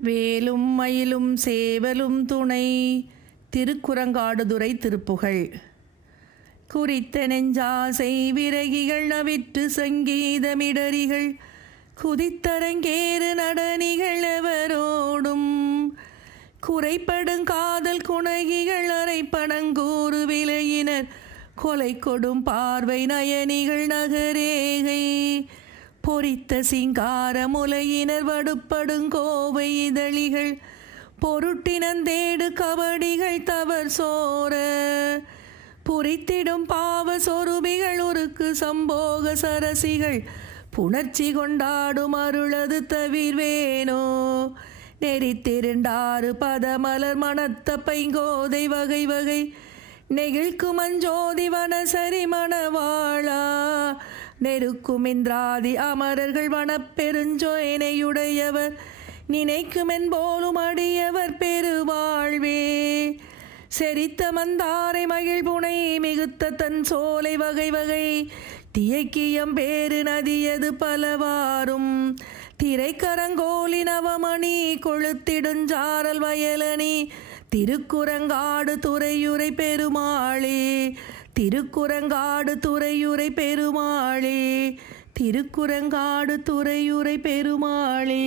வேலும் மயிலும் சேவலும் துணை திருக்குறங்காடுதுறை திருப்புகழ். குறித்த நெஞ்சாசை விரகிகள் நவிற்று சங்கீதமிடறிகள் குதித்தரங்கேறு நடனிகள் எவரோடும் குறைப்படும் காதல் குணகிகள் அரைப்படங்கூறு விலையினர் கொலை கொடும் பார்வை நயனிகள் நகரேகை பொறித்த சிங்கார முலையினர் வடுப்படுங்கோவை இதழிகள் பொருட்டினந்தேடு கபடிகள் தவர் சோர. புரித்திடும் பாவ சொருபிகள் உருக்கு சம்போக சரசிகள் புணர்ச்சி கொண்டாடும் அருளது தவிர்வேனோ நெறித்திருண்டாறு பதமலர் மணத்த பைங்கோதை வகை வகை நெகிழ்க்கு மஞ்சோதி வனசரி மணவாளா. நெருக்கும் இந்திராதி அமரர்கள் வனப்பெருஞ்சோயனையுடையவர். நினைக்குமென்போலும் அடியவர் பெருவாழ்வே. செரித்த மந்தாரை மகிழ்புனை மிகுத்த தன் சோலை வகை வகை. தியக்கியம் பேரு நதியது பலவாரும் திரைக்கரங்கோலி நவமணி கொளுத்திடுஞ்சாரல் வயலணி. திருக்குறங்காடு துறையுரை பெருமாளே. திருக்குரங்காடு துறையுரை பெருமாளே திருக்குறங்காடு துறையுரை பெருமாளே.